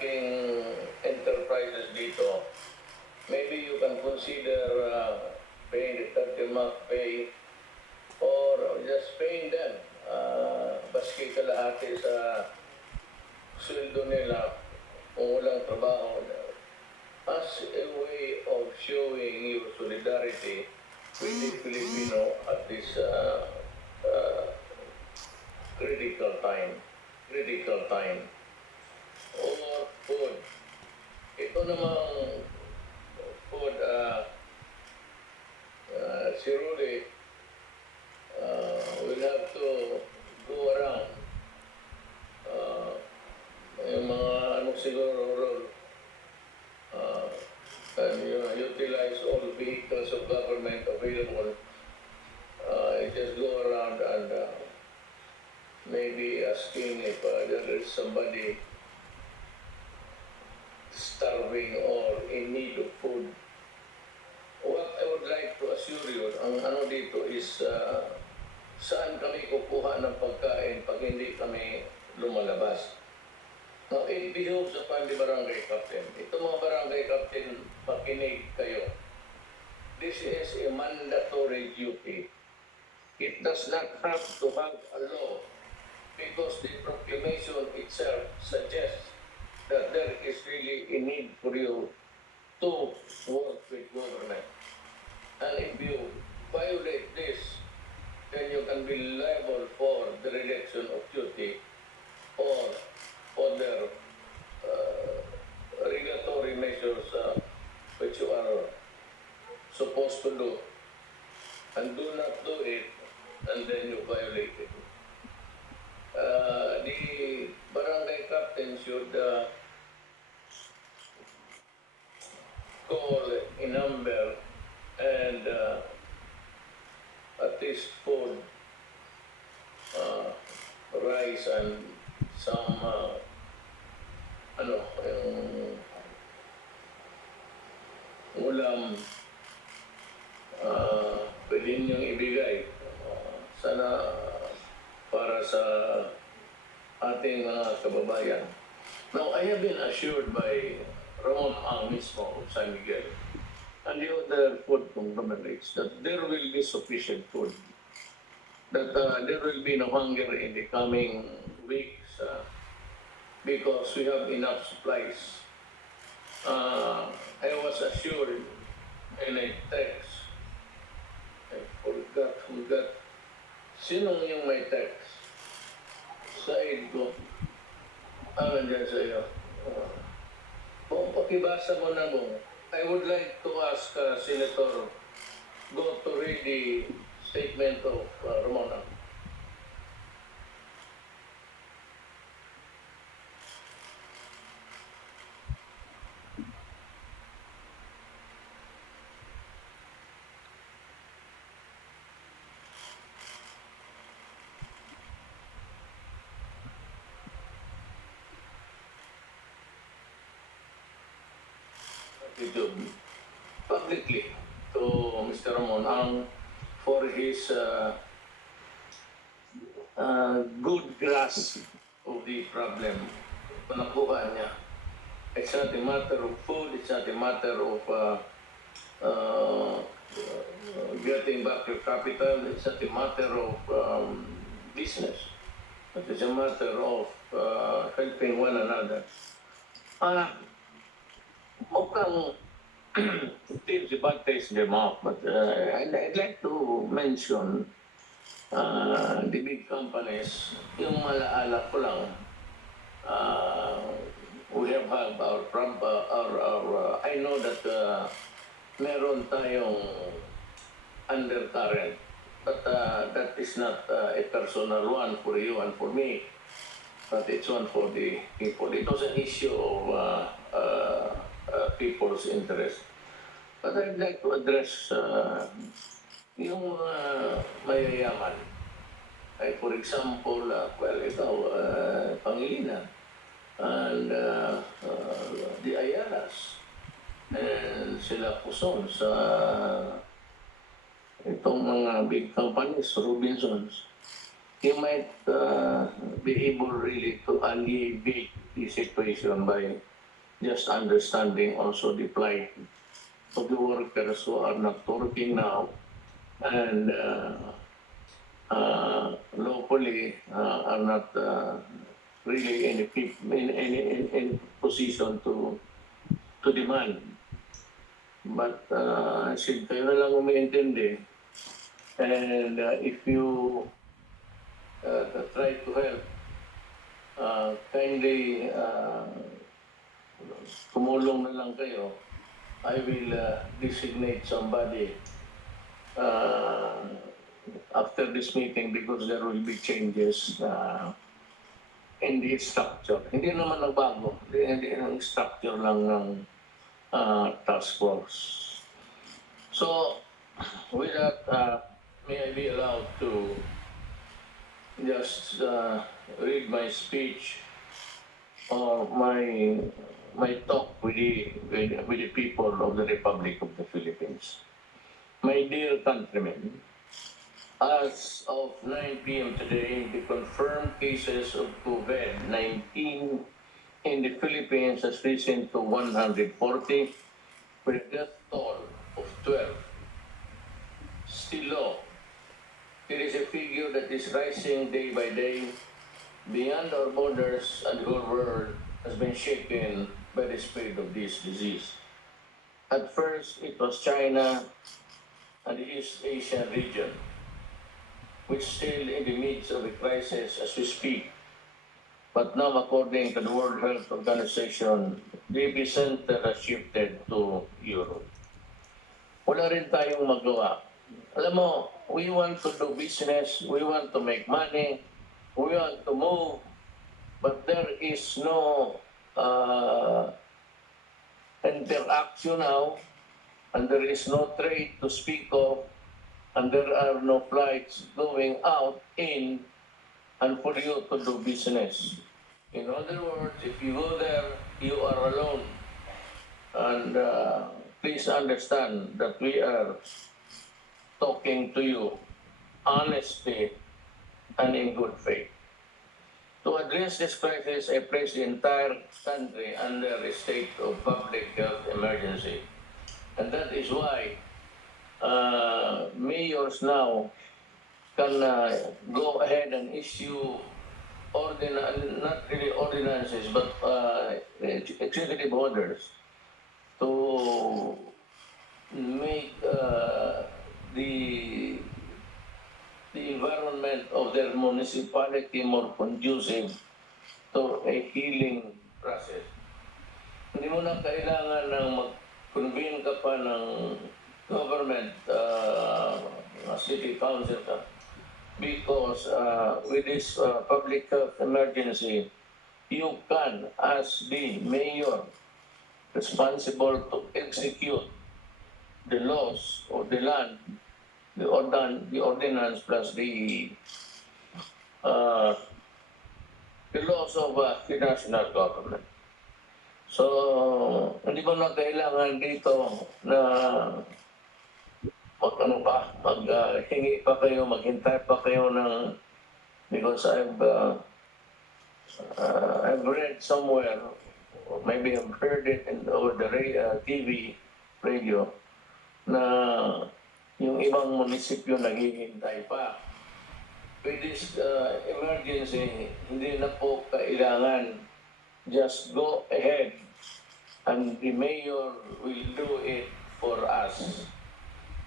malaking enterprises dito, maybe you can consider paying the 30-month pay or just paying them baski kalahati sa sweldo nila kung walang trabaho, as a way of showing your solidarity with the Filipino at this critical time. Or food. Ito namang food, si Rudy will have to go around yung mga siguro role and utilize all vehicles of government available. Just go around and maybe asking if there is somebody starving or in need of food. What I would like to assure you, ang ano dito is saan kami kukuha ng pagkain pag hindi kami lumalabas. Now, it behoves upon the barangay captain. Ito mga barangay captain, makinig kayo. This is a mandatory duty. It does not have to have a law because the proclamation itself suggests that there is really a need for you to work with government. And if you violate this, then you can be liable for the reduction of duty or other regulatory measures which you are supposed to do, and do not do it, and then you violate it. The barangay captain should call a number and at least food, rice and some yung ulam pwede niyong ibigay sana para sa ating mga kababayan. Now, I have been assured by Ramon Ang mismo of San Miguel and the other food conglomerates that there will be sufficient food, that there will be no hunger in the coming weeks because we have enough supplies. I was assured in a text, I forgot who that, sinong yung may text? Said ko, nandiyan sa'yo. Kung pakibasa mo na mo, I would like to ask Senator Go to read the statement of Ramona. Publicly to Mr. Ramon Ang for his good grasp of the problem na nakuha niya. It's not a matter of food, it's not a matter of getting back your capital, it's not a matter of business, but it's a matter of helping one another. Mukhang still the bad taste in their mouth, but I'd like to mention the big companies. Yung malaala ko lang, we have our I know that meron tayong undercurrent, but that is not a personal one for you and for me, but it's one for the people. It was an issue of people's interest. But I'd like to address yung mayayaman. Like for example, ikaw, Pangilinan, and the Ayalas, and sila Quezon sa itong mga big companies, Robinsons, you might be able really to alleviate the situation by just understanding also the plight of the workers who are not working now and locally are not really in position to demand. But kayo na lang umiintindi. And if you try to help, kindly tumulong na lang kayo. I will designate somebody after this meeting because there will be changes in the structure. Hindi naman nagbago. Hindi ang structure lang ng task force. So, with that, may I be allowed to just read my speech or my talk with the people of the Republic of the Philippines. My dear countrymen, as of 9 p.m. today, the confirmed cases of COVID-19 in the Philippines has risen to 140 with a death toll of 12. Still low. It is a figure that is rising day by day beyond our borders, and the whole world has been shaken by the spread of this disease. At first, it was China and the East Asian region, which is still in the midst of a crisis as we speak. But now, according to the World Health Organization, the epicenter has shifted to Europe. Wala rin tayong magawa. Alam mo, we want to do business, we want to make money, we want to move, but there is no interaction now, and there is no trade to speak of, and there are no flights going out, in, and for you to do business. In other words, if you go there, you are alone. And please understand that we are talking to you honestly and in good faith. To address this crisis, I place the entire country under a state of public health emergency. And that is why mayors now can go ahead and issue not really ordinances, but executive orders to make the environment of their municipality more conducive to a healing process. Hindi mo na kailangan ng mag-convene ka pa ng government, city council ka, because with this public health emergency, you can, as the mayor responsible to execute the laws of the land, the ordinance plus the laws of the national government. So, hindi mo na kailangan dito na maghingi pa kayo, maghintay pa kayo ng, because I've read somewhere, or maybe I've heard it over the TV, radio, na yung ibang munisipyo naghihintay pa. With this emergency, hindi na po kailangan. Just go ahead and the mayor will do it for us.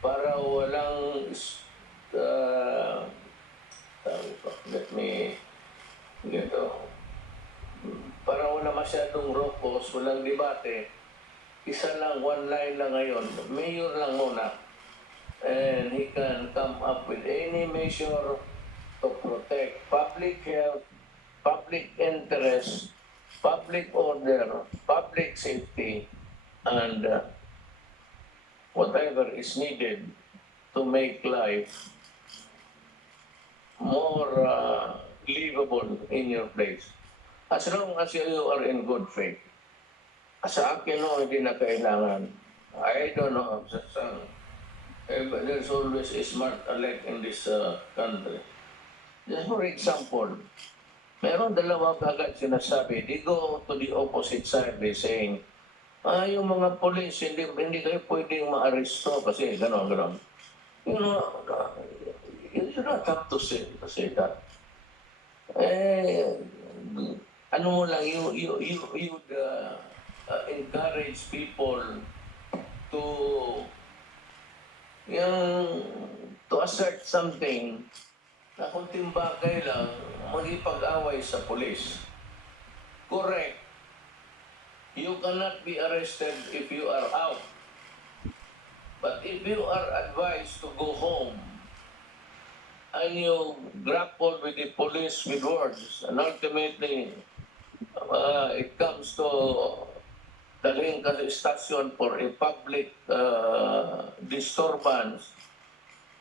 Para walang, let me get para wala masyadong rokos, walang debate, isa lang, one line lang ngayon, mayor lang muna. And he can come up with any measure to protect public health, public interest, public order, public safety, and whatever is needed to make life more livable in your place. As long as you are in good faith. Sa akin, no, hindi na kailangan. I don't know. There's always a smart elect in this country. Just for example, Meron dalawa agad sinasabi, they go to the opposite side by saying, yung mga polis, hindi kayo pwedeng maaresto kasi gano'n. You know, you do not have to say that. Eh, ano mo lang, you encourage people to yung to assert something na kunting bagay lang magipag-away sa pulis. Correct. You cannot be arrested if you are out. But if you are advised to go home and you grapple with the police with words and ultimately it comes to dalhin ka sa stasyon for a public disturbance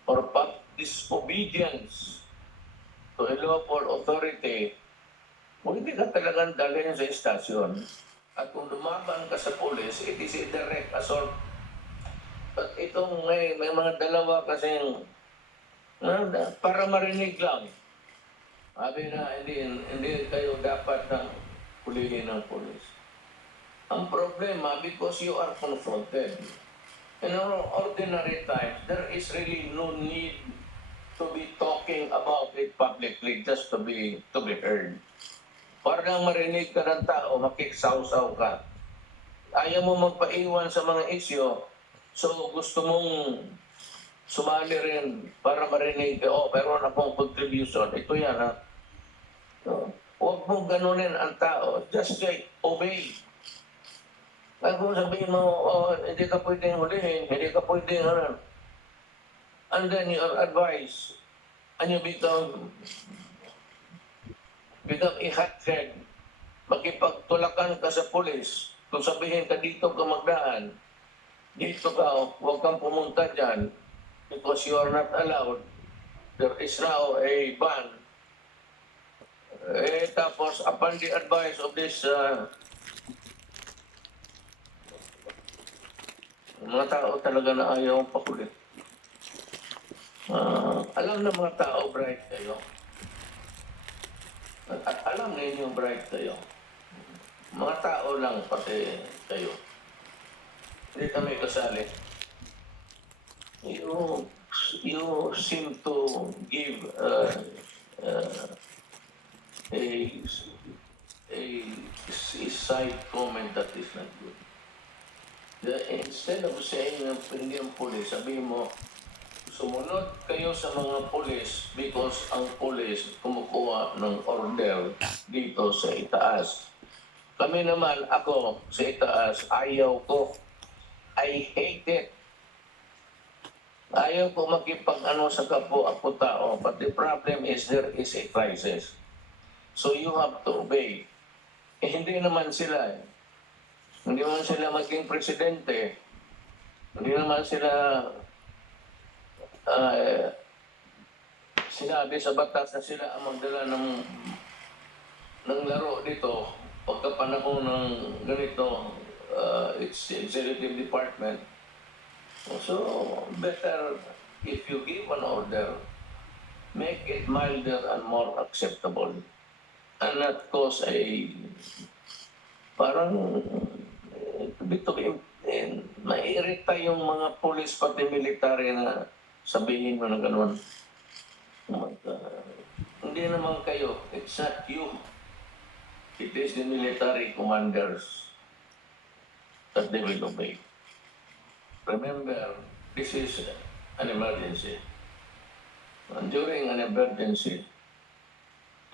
or disobedience to a lawful authority, hindi ka talagang dalhin sa istasyon. At kung lumaban ka sa pulis, it is a direct assault. At itong may mga dalawa kasing para marinig lang. Sabi na hindi kayo dapat na pulihin ng pulis. Ang problema, because you are confronted. In ordinary times, there is really no need to be talking about it publicly just to be heard. Para lang marinig ka ng tao, makiksaw-saw ka. Ayaw mo magpaiwan sa mga isyo, so gusto mong sumali rin para marinig ka, meron akong contribution. Ito yan, ha? So, huwag mong ganunin ang tao. Just say, obey. Kung sabihin mo, hindi ka pwedeng hulihin, hindi ka pwedeng, and then you are advised, and you become a hothead, makipagtulakan ka sa pulis, kung sabihin ka dito ka magdaan, dito ka, huwag kang pumunta dyan, because you are not allowed, there is now a ban. Tapos, upon the advice of this, mga tao talaga na ayaw pakulit. Alam ng mga tao, bright kayo. At alam ninyong bright kayo. Mga tao lang pati kayo. Hindi kami kasali. You seem to give a side comment that is not good. Instead of saying na hindi ang pulis, sabihin mo, sumunod kayo sa mga pulis because ang pulis kumukuha ng order dito sa itaas. Kami naman, ako sa itaas, ayaw ko. I hate it. Ayaw ko makipag-ano sa kapwa ako tao, but the problem is there is a crisis. So you have to obey. Hindi naman sila. Hindi naman sila maging presidente. Hindi naman sila sinabi sa batas na sila ang magdala ng laro dito pagkapanahon ng ganito it's executive department. So better if you give an order, make it milder and more acceptable and not cause a parang maiirita yung mga police pati military na sabihin mo na gano'n. Hindi naman kayo, it's not you. It is the military commanders that they will obey. Remember, this is an emergency. And during an emergency,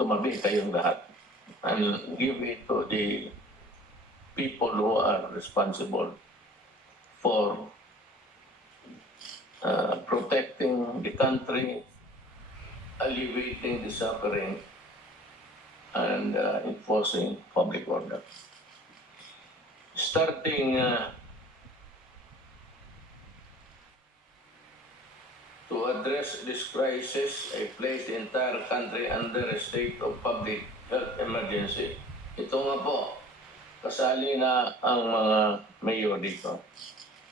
tumabi kayong lahat and give it to the people who are responsible for protecting the country, alleviating the suffering, and enforcing public order. Starting to address this crisis, I placed the entire country under a state of public health emergency. Ito nga po, kasali na ang mga mayor dito.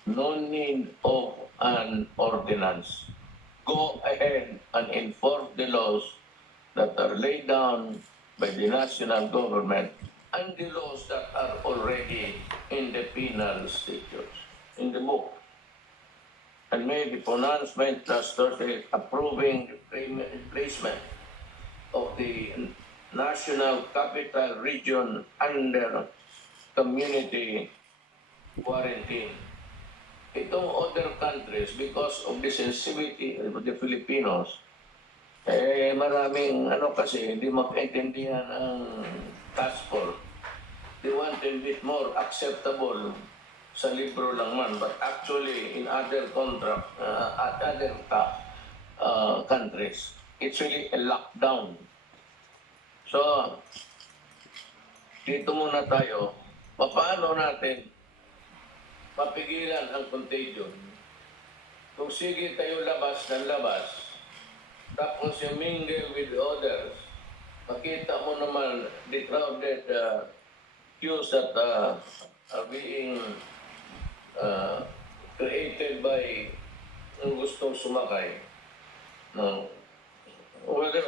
No need of an ordinance. Go ahead and enforce the laws that are laid down by the national government and the laws that are already in the penal statutes, in the book, and made the pronouncement last Thursday approving the placement of the National Capital Region under community quarantine. Itong other countries, because of the sensitivity of the Filipinos, maraming kasi, hindi makaintindihan ang task force. They want a bit more acceptable sa libro lang man, but actually in other contract, at other countries, it's really a lockdown. So, dito muna tayo, paano natin mapigilan ang contagion? Kung sige tayo labas ng labas, tapos you mingle with others, makita mo naman the crowded queues that are being created by ang gustong sumakay. No? Whether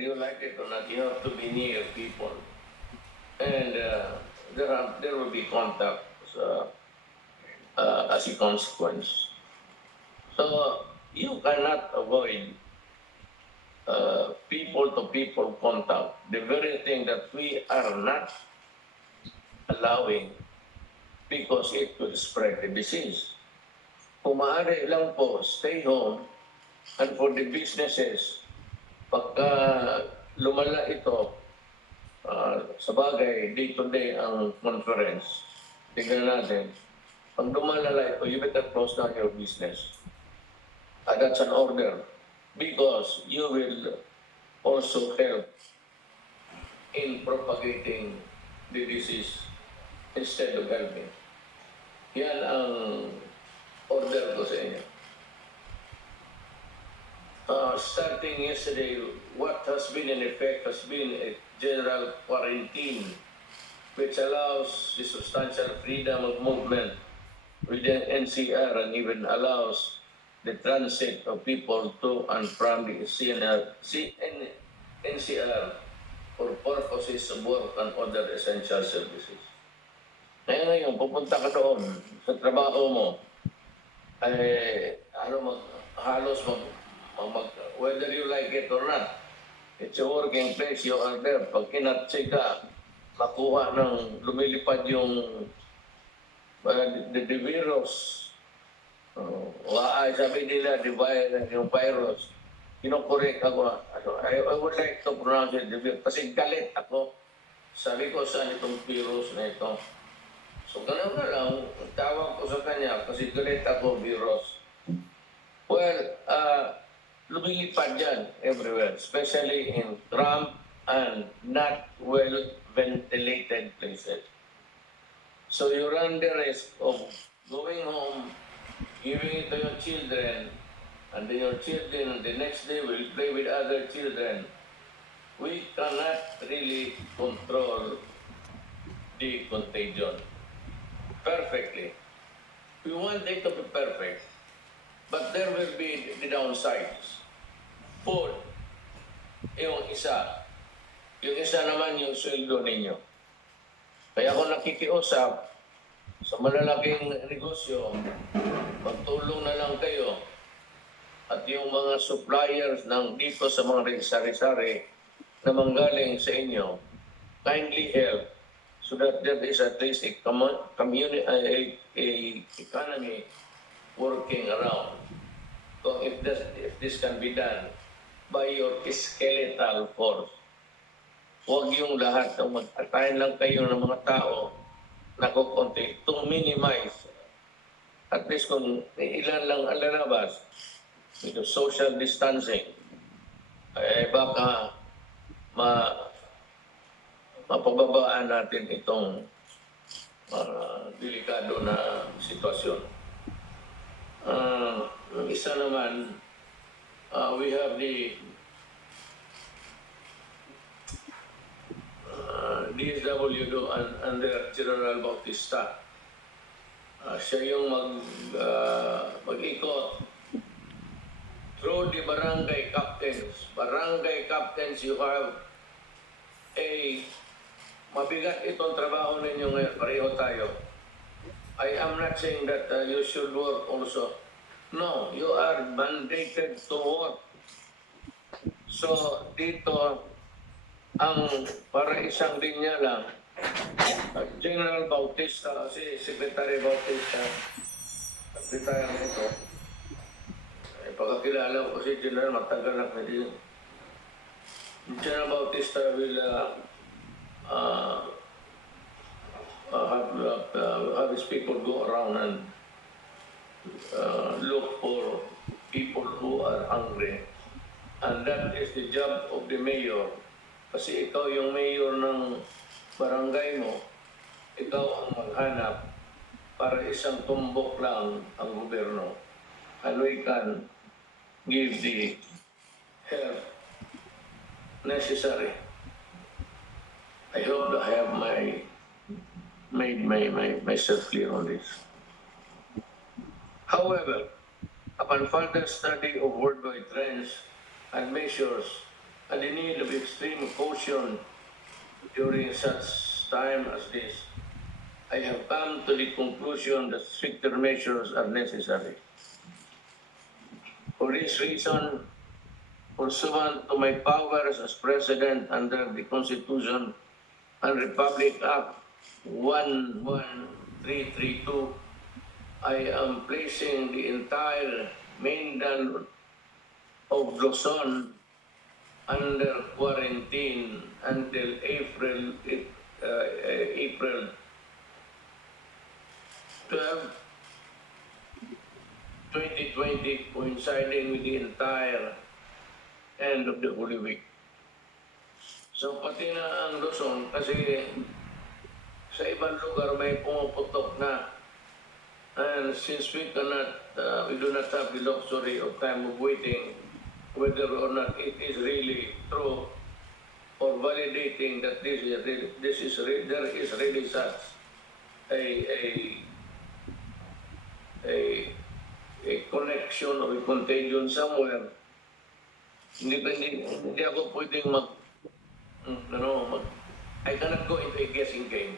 you like it or not, you have to be near people. And there will be contact as a consequence. So you cannot avoid people-to-people contact, the very thing that we are not allowing because it will spread the disease. Kung maaari lang po, stay home, and for the businesses, pagka lumala ito, sa bagay, day-to-day ang conference, tingnan natin, pag lumalala ito, you better close down your business. That's an order, because you will also help in propagating the disease instead of helping. Yan ang order ko sa inyo. Starting yesterday, what has been in effect has been a general quarantine, which allows the substantial freedom of movement within NCR and even allows the transit of people to and from the NCR for purposes of work and other essential services. Ngayon, pupunta ka doon sa trabaho mo, whether you like it or not, it's a working place, you are there. Pag kinatsi ka, makuha ng lumilipad yung the virus. Sabi nila, yung virus, kinokorek ako. I would like to pronounce it, kasi galit ako. Sabi ko, saan itong virus na ito? So, gano'n na lang, tawag ko sa kanya, kasi galit ako, virus. Well, lumilipad yan everywhere, especially in cramped and not well-ventilated places. So you run the risk of going home, giving it to your children, and then your children the next day will play with other children. We cannot really control the contagion perfectly. We want it to be perfect, but there will be the downsides. Food, yung isa naman yung sweldo ninyo. Kaya kung nakikiusap sa malalaking negosyo, magtulong na lang kayo. At yung mga suppliers ng dito sa mga sari-sari na manggaling sa inyo, kindly help so that there is at least a economy working around. So if this can be done by your skeletal force, huwag yung lahat ng mag-attain lang kayo ng mga tao na kukunti to minimize. At least kung ilan lang ang lalabas, with social distancing, baka mapababaan natin itong delikado na sitwasyon. Isa naman, we have the DSWD under General Bautista. Siya yung mag-ikot through the barangay captains. Barangay captains, you have mabigat itong trabaho ninyo ngayon, pareho tayo. I am not saying that you should work also. No, you are mandated to work. So, dito, ang para isang linya lang, General Bautista, si Secretary Bautista, retire na ito. Pagkakilala ko si General, matagal na din. General Bautista will have his people go around and look for people who are hungry. And that is the job of the mayor. Kasi ikaw yung mayor ng barangay mo, ikaw ang maghanap para isang tumbok lang ang gobyerno. And we can give the help necessary. I hope that I have made myself clear on this. However, upon further study of worldwide trends and measures and the need of extreme caution during such time as this, I have come to the conclusion that stricter measures are necessary. For this reason, pursuant to my powers as President under the Constitution and Republic Act 11332, I am placing the entire mainland of Luzon under quarantine until April 12, 2020, coinciding with the entire end of the Holy Week. So pati na ang Luzon, kasi sa ibang lugar may pumuputok na. And since we do not have the luxury of time of waiting, whether or not it is really true or validating that there is really such a connection or a contagion somewhere, hindi ako pwedeng I cannot go into a guessing game.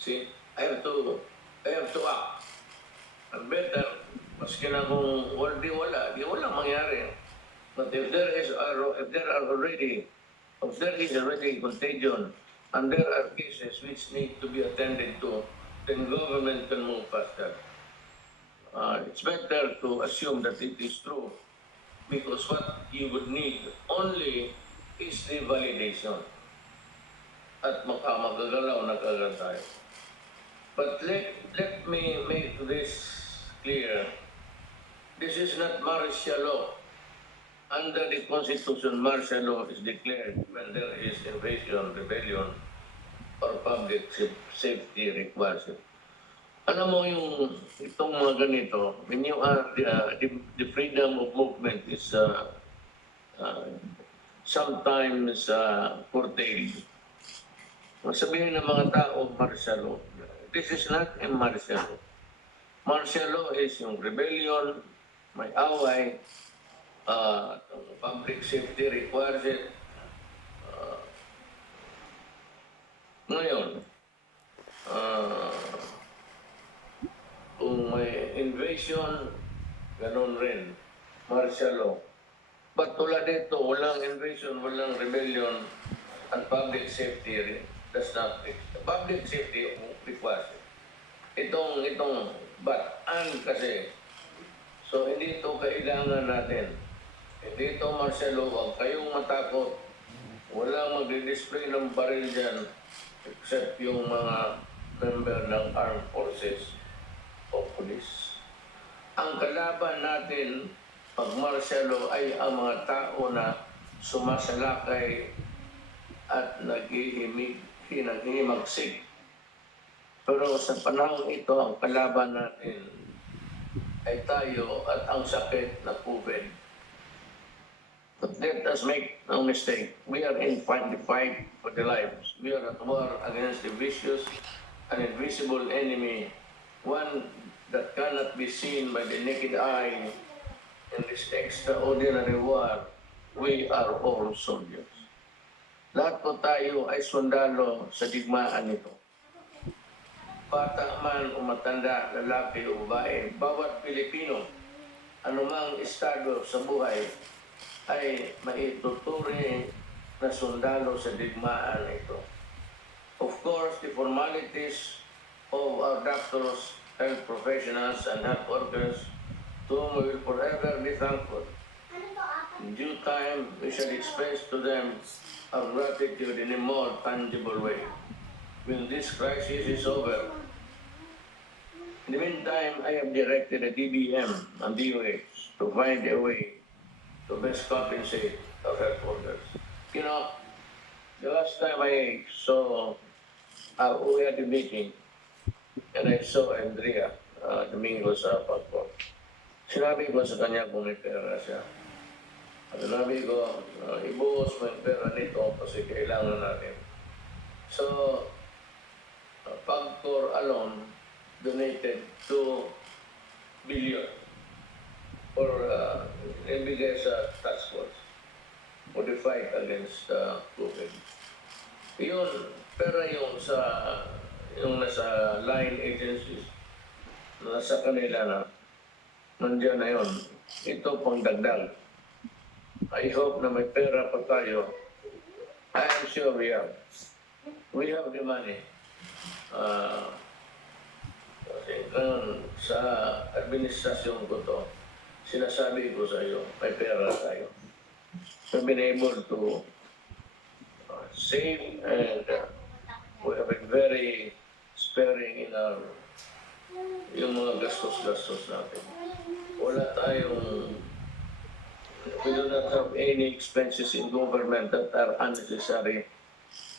See, I have to act. And better, maski na kung di wala mangyari. But if there is already contagion and there are cases which need to be attended to, then government can move faster. It's better to assume that it is true, because what you would need only is the validation. At magagalaw na kagad tayo. But let me make this clear. This is not martial law. Under the Constitution, martial law is declared when there is invasion, rebellion, or public safety requires it. Alam mo itong mga ganito, when you are the freedom of movement is sometimes curtailed. Masabihin ng mga tao, martial law. This is not a martial law. Martial law is yung rebellion, may away, public safety requires it. Ngayon, kung may invasion, ganun rin, martial law. But tulad dito, walang invasion, walang rebellion, and public safety does not exist. Public safety requires it. Itong bataan kasi. So, hindi ito kailangan natin. Hindi ito martial law. Huwag kayong matakot. Walang magdi-display ng baril dyan except yung mga member ng armed forces o police. Ang kalaban natin pag martial law ay ang mga tao na sumasalakay at naghihimagsik. Pero sa panahon ito, ang kalaban natin ay tayo at ang sakit na COVID. But let us make no mistake, we are in the fight for the lives. We are at war against the vicious and invisible enemy, one that cannot be seen by the naked eye. In this extraordinary war, we are all soldiers. Lahat po tayo ay sundalo sa digmaan nito. Bata man o matanda, lalaki o babae, bawat Pilipino, anumang estado sa buhay, ay maituturing na sundalo sa digmaan ito. Of course, the formalities of our doctors, health professionals, and health workers, to whom we will forever be thankful. In due time, we shall express to them our gratitude in a more tangible way. When this crisis is over, in the meantime, I have directed the DBM and DOH to find a way to best compensate our health workers. You know, the last time I saw, we had a meeting, and I saw Andrea Domingo sa pagko. Sinabi ko sa kanya kung may pera siya. At sinabi ko, ibuhos mo yung pera nito kasi kailangan natin. So, Pagcor alone donated 2 billion for ibigay sa task force for the fight against COVID. Yun, pera yung nasa line agencies, nasa kanila na, nandiyan na yun. Ito pang dagdag. I hope na may pera pa tayo. I am sure we have. We have the money. Kasi sa administrasyon ko to, sinasabi ko sa iyo, may pera tayo. We've been able to save and we have been very sparing in our yung mga gastos-gastos natin. Wala tayong we do not have any expenses in government that are unnecessary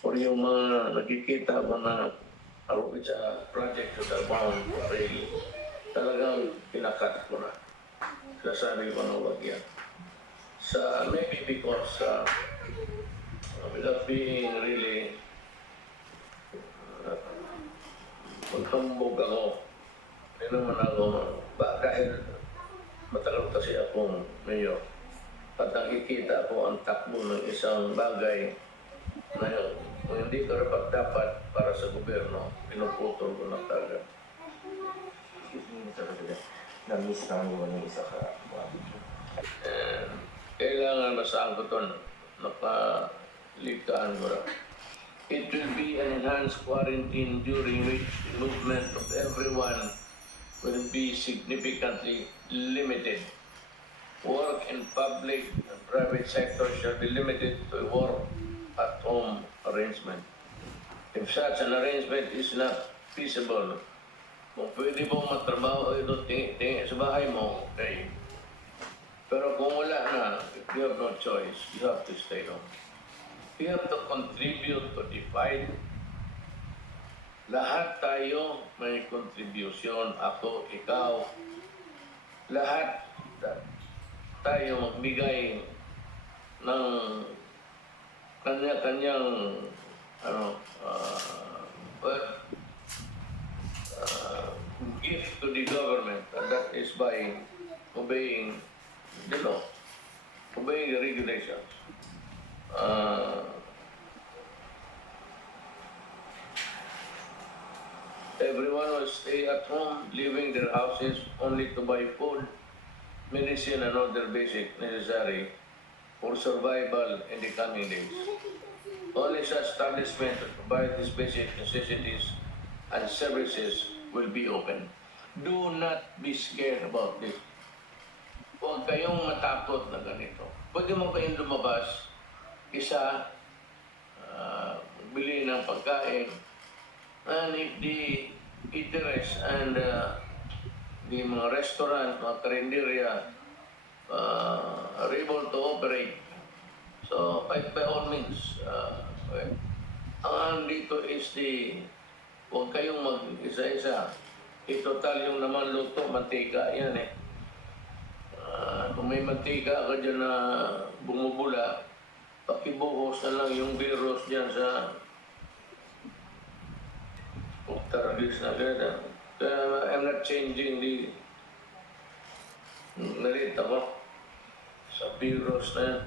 or yung mga nakikita mo na which project that are bound for really talagang pinakat ko na. Sasabi ko na wag yan. Maybe because without being really magkambog ako, hindi naman ako dahil matagal kasi akong mayor. At nakikita ko ang takbo ng isang bagay na yun. Kung hindi ka dapat para sa gobyerno, pinuputol ko na talaga. Na-miss namin mo ng isa ka. Kailangan masaan ko ito, nakaligtaan ko na. It will be an enhanced quarantine during which the movement of everyone will be significantly limited. Work in public and private sector shall be limited to a work-at-home arrangement. If such an arrangement is not feasible, kung pwede mong matrabaho ito tingi sa bahay mo, okay. Pero kung wala na, if you have no choice, you have to stay home. You have to contribute to the fight. Lahat tayo may contribution, ako, ikaw, lahat tayo magbigay ng kanya-kanyang gift to the government, and that is by obeying the law, obeying the regulations. Everyone will stay at home, leaving their houses only to buy food, medicine, and other basic necessary for survival in the coming days. Only such establishments that provide these basic necessities and services will be open. Do not be scared about this. Huwag kayong matakot na ganito. Pwede mo kayong lumabas, bili ng pagkain, and if the eateries and the mga restaurant, mga karinderya are able to operate, so by all means, ang dito is huwag kayong mag-isa-isa. Total yung naman luto, mantika yan eh. Kung may mantika ka dyan na bumubula, pakibuhos na lang yung virus dyan sa taragis na gano'n. Kaya I'm not changing narita ko sa virus na yan.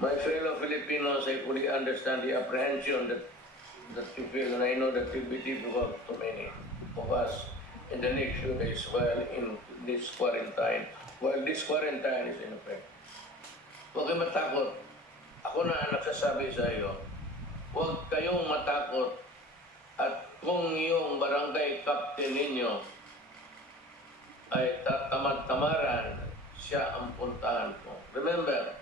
My fellow Filipinos, I fully understand the apprehension that you feel, and I know that will be difficult to many of us in the next few days while in this quarantine, is in effect. Huwag kayong matakot. Ako na ang nagsasabi sa iyo, huwag kayong matakot at kung yung barangay captain ninyo ay tatamad-tamaran, siya ang puntahan ko. Remember,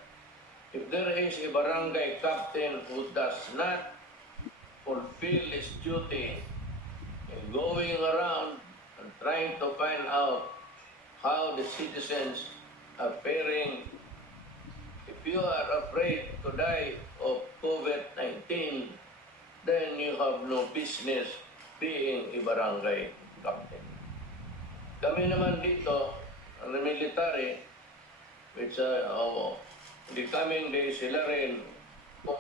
if there is a barangay captain who does not fulfill his duty in going around and trying to find out how the citizens are faring, if you are afraid to die of COVID-19, then you have no business being a barangay captain. Kami naman dito, ang military, which the coming days, sila rin, kung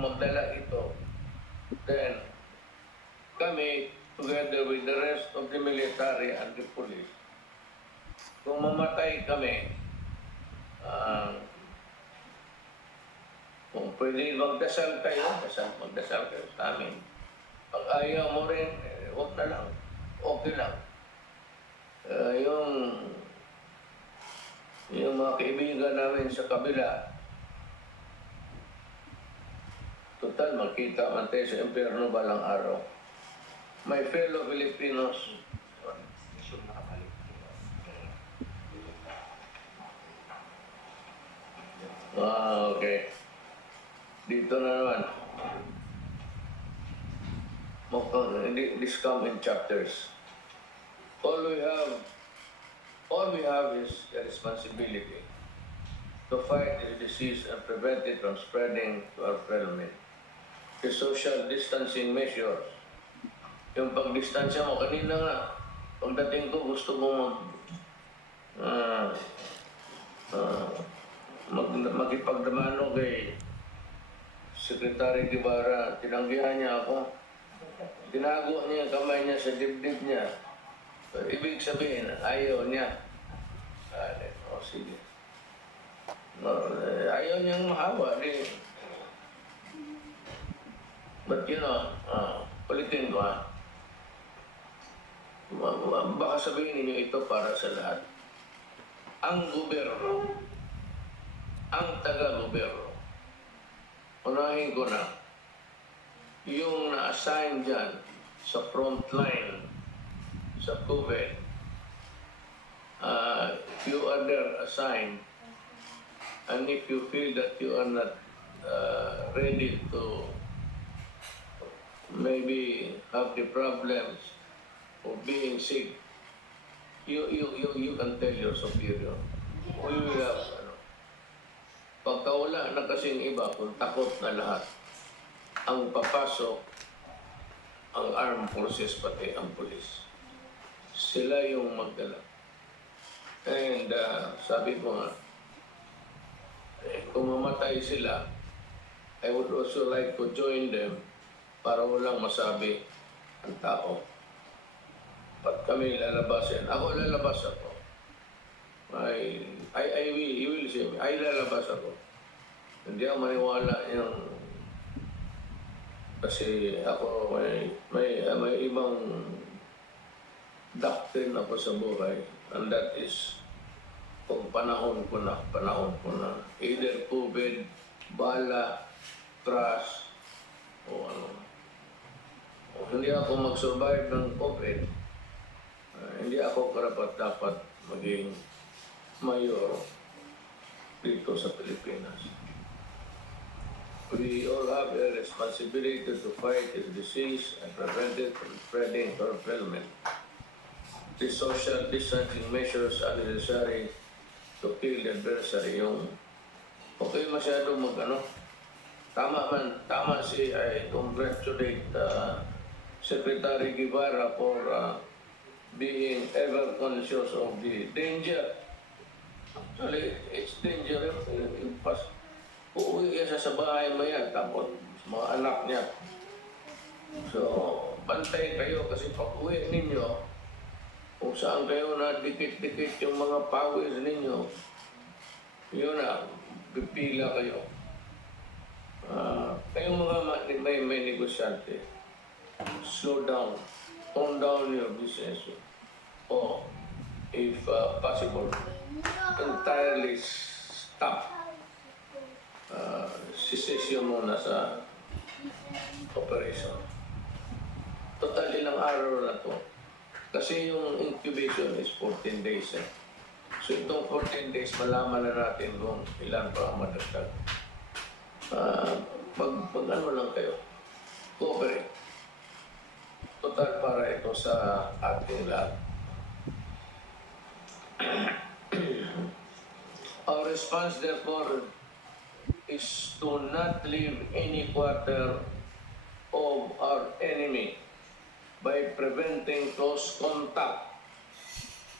magdala ito, then kami, together with the rest of the military and the police, kung mamatay kami, kung pwede magdasal kayo sa amin. Pag ayaw mo rin, huwag na lang, okay lang. Yung mga kaibigan namin sa kabila, total magkita man tayo sa impyerno balang araw. My fellow Filipinos, okay. Dito na naman. This come in chapters. All we have is a responsibility to fight this disease and prevent it from spreading to our fellow men. The social distancing measures. Yung pagdistansya mo, kanina nga, pagdating ko, gusto mo makipagdamano kay Secretary Guevara. Tinanggihan niya ako. Tinago niya yung kamay niya sa dibdib niya. So, ibig sabihin, ayaw niya. Sige. Ayaw niyang mahawa. But ulitin ko baka sabihin ninyo ito para sa lahat. Ang gobyerno, ang taga-gobyerno, unahin ko na, yung na-assign dyan sa front line sa COVID, if you are there assigned, and if you feel that you are not ready to maybe have the problems of being sick, you can tell your superior. We will have, pagka wala na kasing iba, kung takot na lahat, ang papasok, ang armed forces pati ang police. Sila yung magdala. And sabi ko nga, kung mamatay sila, I would also like to join them para walang masabi ang tao. Ba't kami lalabasin? Ako lalabas ako. You will see me. Ay lalabas ako. Hindi ako maniwala yung kasi ako may ibang doctrine ako sa buhay, and that is kung panahon ko na either COVID, bala, crash, o o hindi ako mag-survive ng COVID, hindi ako karapat-dapat maging mayor dito sa Pilipinas. We all have a responsibility to fight this disease and prevent it from spreading to our fellow men. The social distancing measures are necessary to kill the adversary. Yung okay masyado tama I congratulate Secretary Guevara for being ever conscious of the danger. Actually, it's dangerous. Uuwi siya sa bahay mo yan, tapos mga anak niya. So, bantay kayo kasi pag uwi ninyo, kung saan kayo na dikit-dikit yung mga pawis ninyo, yun na, pipila kayo. Kayong mga may negosyante, slow down, tone down your business, or if possible, entirely stop. Cessation muna sa operation. Total ilang araw na to. Kasi yung incubation is 14 days. So itong 14 days, malaman na natin kung ilan pa ang madagdag. Pag ano lang kayo, cooperate. Total para ito sa ating lahat. Our response therefore is to not leave any quarter of our enemy by preventing close contact.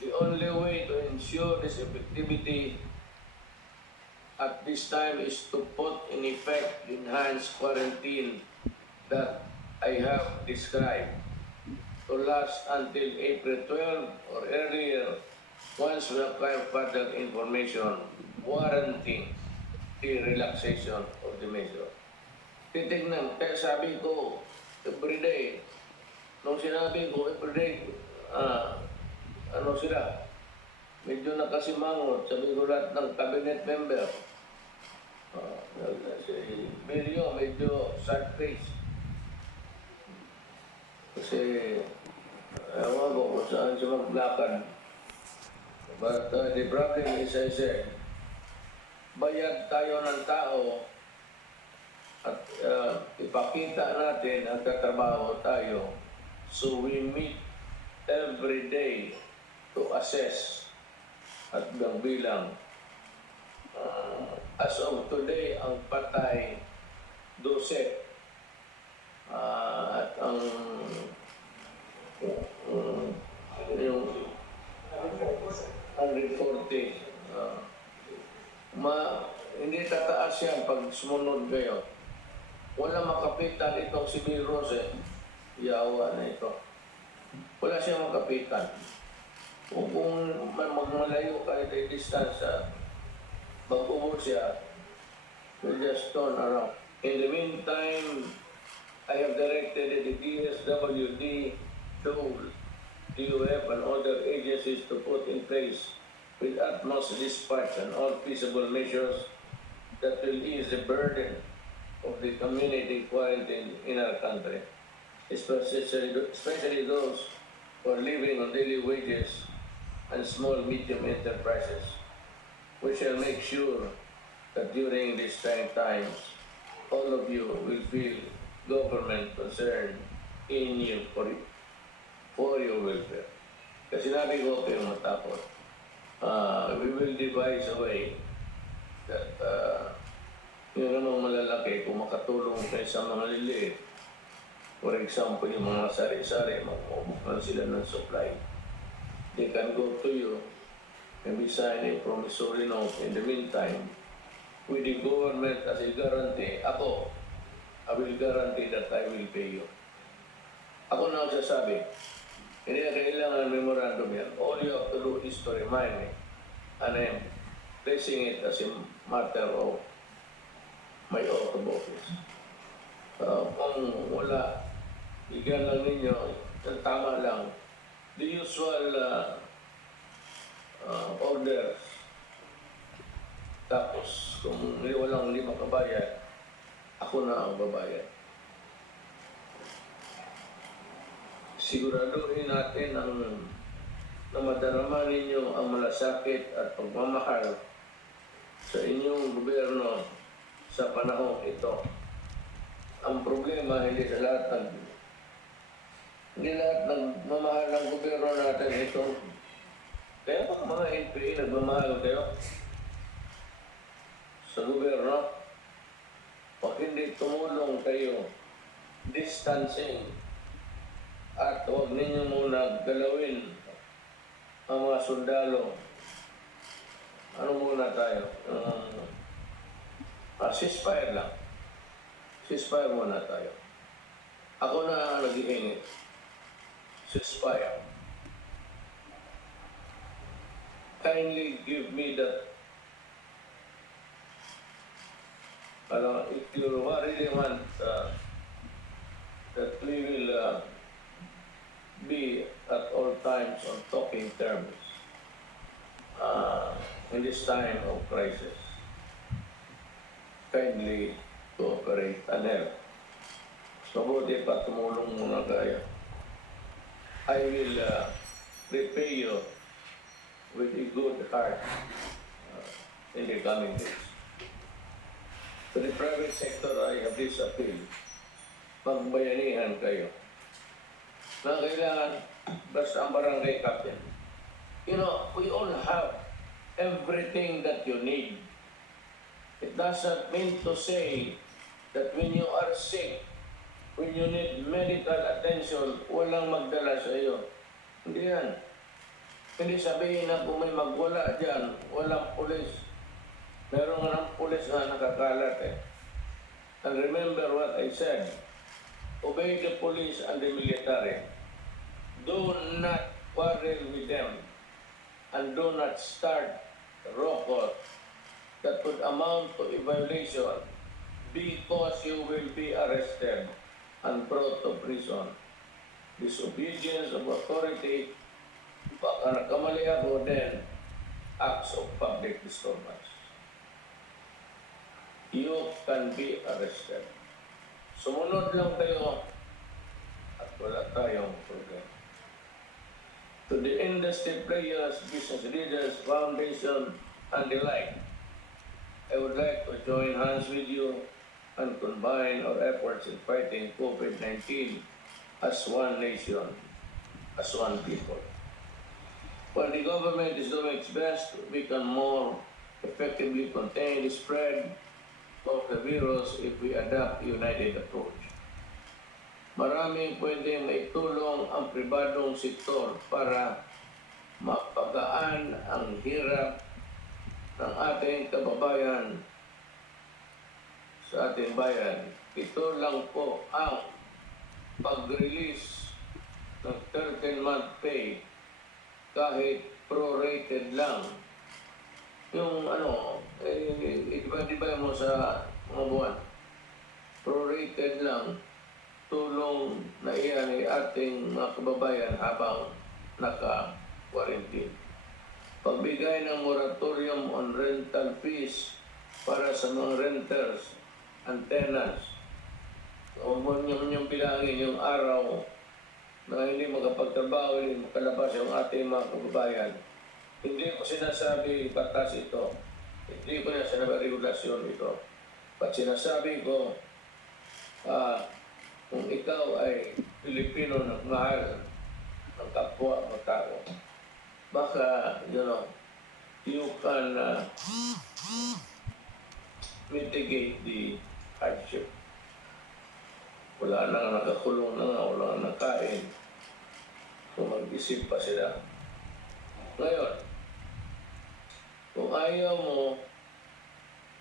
The only way to ensure this effectivity at this time is to put in effect the enhanced quarantine that I have described to last until April 12 or earlier once we acquire further information warranting the relaxation of the measure. Titignan, kaya sabi ko, everyday, nung sinabi ko, everyday, ano sila, medyo nakasimangot, sabi ko lahat ng cabinet member, si Mario, medyo sad face. Kasi, ewan ko kung saan siya maglakad. But the problem is, I said, bayad tayo ng tao at ipakita natin at katrabaho tayo. So we meet every day to assess at bilang. As of today, ang patay 12 at ang yung 140 hindi tataas yan pag sumunod kayo. Wala makapitan itong si virus Yawa na ito. Wala siyang makapitan. Kung magmalayo kahit ay distansya, mag-ubod siya, we just turn around. In the meantime, I have directed the DSWD, DOL, DOF, and other agencies to put in place with utmost dispatch and all feasible measures that will ease the burden of the community quarantine in our country, especially those who are living on daily wages and small medium enterprises. We shall make sure that during these trying times, all of you will feel government concerned in you for your welfare. Kasi sinabi ko kayo matapos, we will devise a way that yung namang malalaki, kung makatulong kayo sa mga liliit, for example, yung mga sari-sari, magmumukhan sila ng supply, they can go to you, maybe sign a promissory note. In the meantime, with the government as a guarantee, I will guarantee that I will pay you. Ako na magsasabi, hindi na kailangan memorandum yan. All you have to do is to remind me, and I'm placing it as a matter of my oath of office. Kung wala, bigyan lang ninyo, tama lang, the usual orders. Tapos, kung walang hindi makabayad, ako na ang babayad. Siguraduhin natin na madarama ninyo ang malasakit at pagmamahal sa inyong gobyerno sa panahon ito. Ang problema, hindi lahat ng mamahal ng gobyerno natin ito. Kaya pag mga NPA nagmamahal kayo sa gobyerno, pag hindi tumulong kayo, distancing, at huwag ninyo muna galawin ang mga sundalo. Ano muna tayo? Ceasefire lang. Ceasefire muna tayo. Ako na nag-iingi. Ceasefire. Kindly give me that if you really want that we will be at all times on talking terms in this time of crisis, kindly cooperate and help. Mabuti pa tumulong muna kayo. I will repay you with a good heart in the coming days. To the private sector, I have this appeal. Magbayanihan kayo. Na kailangan basta ang barangay captain. You know, we all have everything that you need. It doesn't mean to say that when you are sick, when you need medical attention, walang magdala sa iyo. Hindi yan. Hindi sabihin na kung may magwala dyan, walang pulis. Meron nga ng pulis na nakakalat eh. And remember what I said. Obey the police and the military. Do not quarrel with them. And do not start rockot that could amount to a violation because you will be arrested and brought to prison. Disobedience of authority, baka nakamali ako din, acts of public disturbance. You can be arrested. Sumunod lang kayo at wala tayong problema. To the industry players, business leaders, foundation, and the like, I would like to join hands with you and combine our efforts in fighting COVID-19 as one nation, as one people. While the government is doing its best, we can more effectively contain the spread of the virus if we adopt a united approach. Maraming pwedeng maitulong ang pribadong sektor para mapagaan ang hirap ng ating kababayan sa ating bayan. Ito lang po ang pag-release ng 13-month pay kahit prorated lang. Yung i-divide mo sa mga buwan. Prorated lang. Tulong na iyan ay ating mga kababayan habang naka-quarantine. Pagbigay ng moratorium on rental fees para sa mga renters and tenants. Huwag mo niyong bilangin yung araw na hindi makapagtrabaho, hindi makalabas yung ating mga kababayan. Hindi ko sinasabi batas ito. Hindi ko na sinasabi regulasyon ito. At sinasabi ko, kung ikaw ay Pilipino na mahal ng kapwa mo tao, baka, you can mitigate the hardship. Wala nang nakakulong na nga, wala nang nakain. So mag-isip pa sila. Ngayon, kung ayaw mo,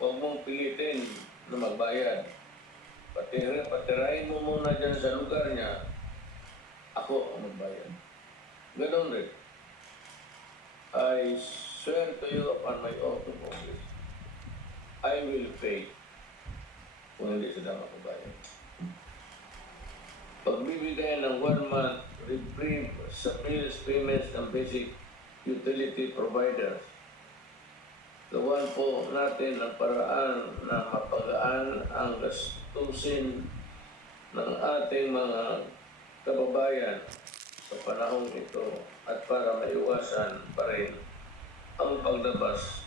huwag mong pilitin na magbayad. Patirahin mo muna dyan sa lugar niya, ako ang magbayad. Ganon rin. I swear to you upon my oath of office, I will pay kung hindi sila makabayad. Pagbibigay ng 1 month reprieve sa bills, payments, and basic utility providers. Gawan po natin ang paraan na mapagaan ang gastusin ng ating mga kababayan sa panahong ito at para maiwasan pa rin ang pagdabas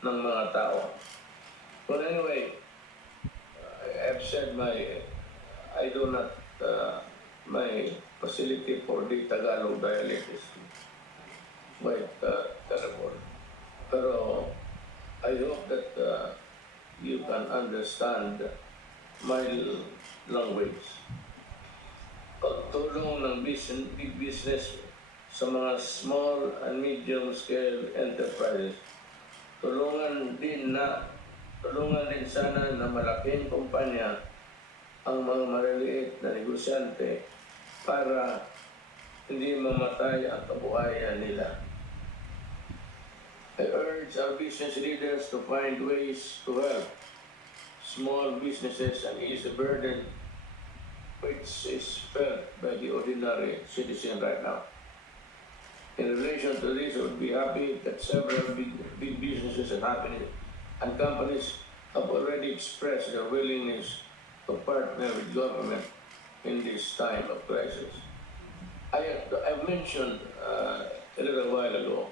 ng mga tao. But anyway, I've said I do not, my facility for the Tagalog dialect is quite terrible. Pero I hope that you can understand my language. Pagtulong ng big business sa mga small and medium scale enterprises, tulungan din sana na malaking kumpanya ang mga maliliit na negosyante para hindi mamatay ang kabuhayan nila. I urge our business leaders to find ways to help small businesses and ease the burden which is felt by the ordinary citizen right now. In relation to this, I would be happy that several big businesses and companies have already expressed their willingness to partner with government in this time of crisis. I mentioned a little while ago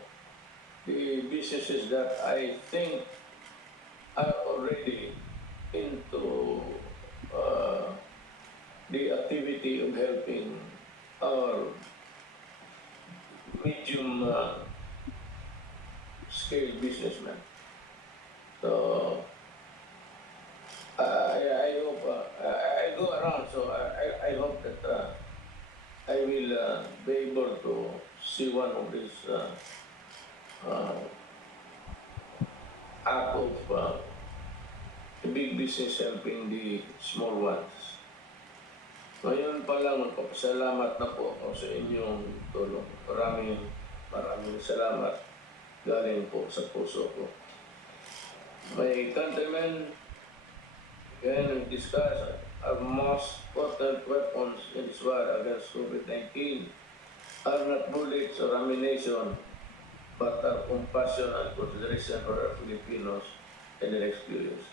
the businesses that I think are already into the activity of helping our medium scale businessmen. So I hope I go around. So I hope that I will be able to see one of these act of the big business helping the small ones. Ngayon pa lang, magpapasalamat na po ako sa inyong tulong. Maraming salamat galing po sa puso ko. My countrymen, again, we discuss our most potent weapons in this war against COVID-19 are not bullets or ammunition, but our compassion and consideration for our Filipinos and their experience.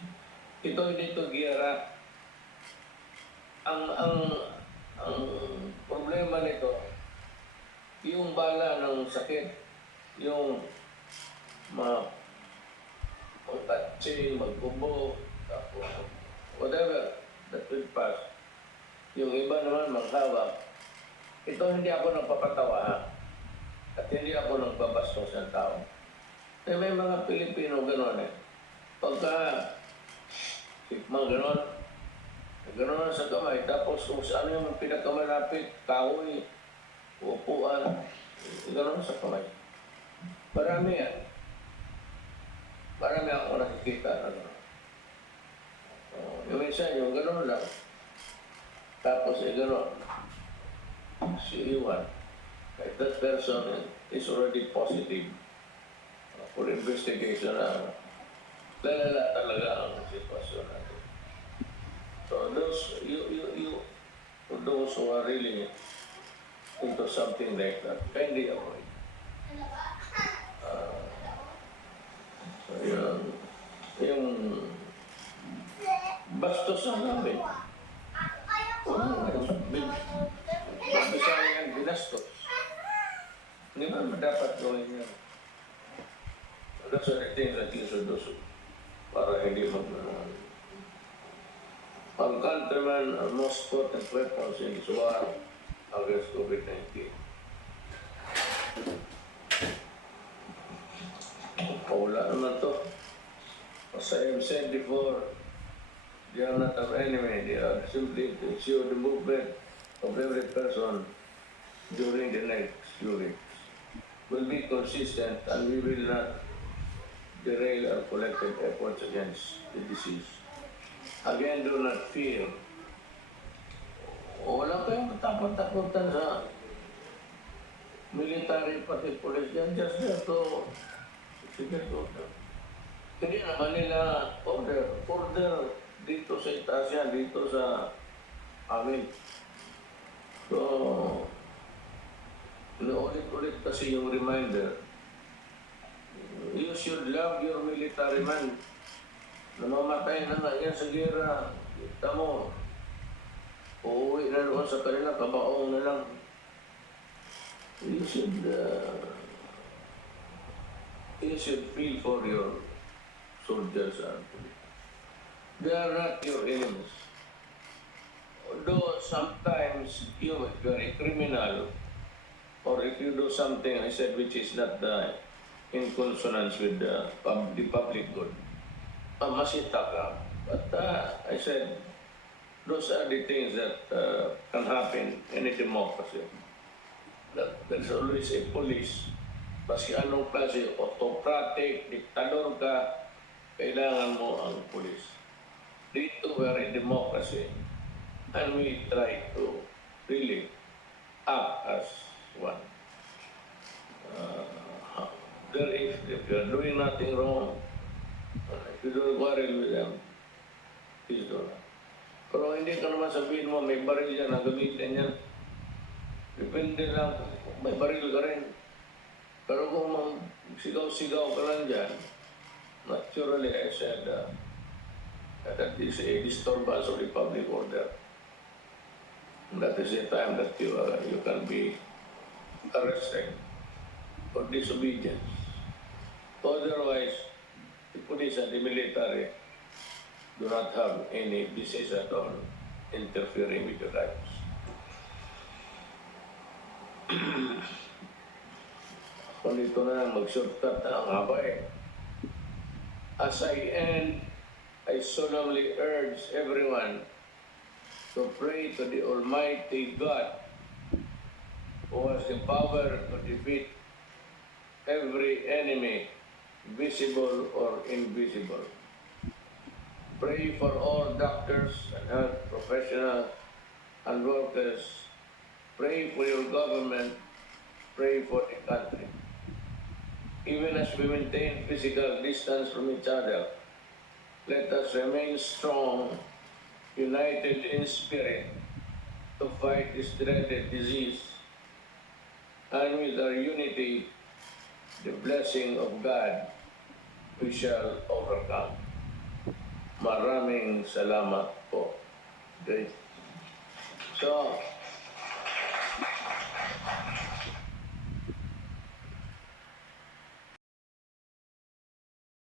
Ito hindi ito giyara. Ang problema nito, yung bala ng sakit, yung magtatsing, magbubo, whatever that will pass. Yung iba naman maghawak. Ito hindi ako nagpapatawa ha? At hindi ako nagbabastos ng tao. May mga Pilipino gano'n eh. Pagka gano'n sa kamay, tapos kung saan yung pinakamalapit, kahoy, upuan, gano'n sa kamay. Marami yan. Marami ako nakikita na gano'n. Yung isa, yung gano'n lang. Tapos gano'n. Si Iwan. Like that person is already positive for investigation na lalala talaga ang sitwasyon natin. So those those who are really into something like that, kindly avoid. So yung bastos na namin. Bisaya yan, binastos. Hindi ba dapat gawin yan? That's the thing that you should do para hindi Our countrymen are most potent weapons in this war against COVID-19. Wala naman to. As I have said before, they are not our enemy. They are simply to ensure the movement of every person during the next few weeks will be consistent, and we will not derail our collective efforts against the disease. Again, do not fear. Wala kayong takot-takutan sa military pati police yan. Just there to hindi naman nila order dito sa itaas yan, dito sa amin. So, ulit-ulit kasi yung reminder. You should love your military man. Namamatay na nga yan sa gera. Kita mo, uuwi na doon sa kanila, kabaong na lang. You should feel for your soldiers and police. They are not your enemies. Although sometimes you are a criminal, or if you do something, I said, which is not in consonance with the public good, masita ka. But I said, those are the things that can happen in a democracy. There's always a police. Basta anong klase, autocratic, diktador ka, kailangan mo ang police. Dito we're a democracy, and we try to really act as one. if you're doing nothing wrong, if you don't quarrel with them, please do not. Pero hindi ka naman sabihin mo, may baril yan, gamitin yan. Depende lang, may baril ka rin. Pero kung sigaw-sigaw ka lang dyan, naturally I said that is a disturbance of the public order. And that is the time that you can be arrested for disobedience. Otherwise, the police and the military do not have any business at all interfering with your rights. Kung dito na lang mag-shortcut na ang haba eh. As I end, I solemnly urge everyone to pray to the Almighty God who has the power to defeat every enemy, visible or invisible. Pray for all doctors and health professionals and workers. Pray for your government. Pray for the country. Even as we maintain physical distance from each other, let us remain strong, united in spirit, to fight this dreaded disease. And with our unity, the blessing of God, we shall overcome. Maraming salamat po. Okay. So,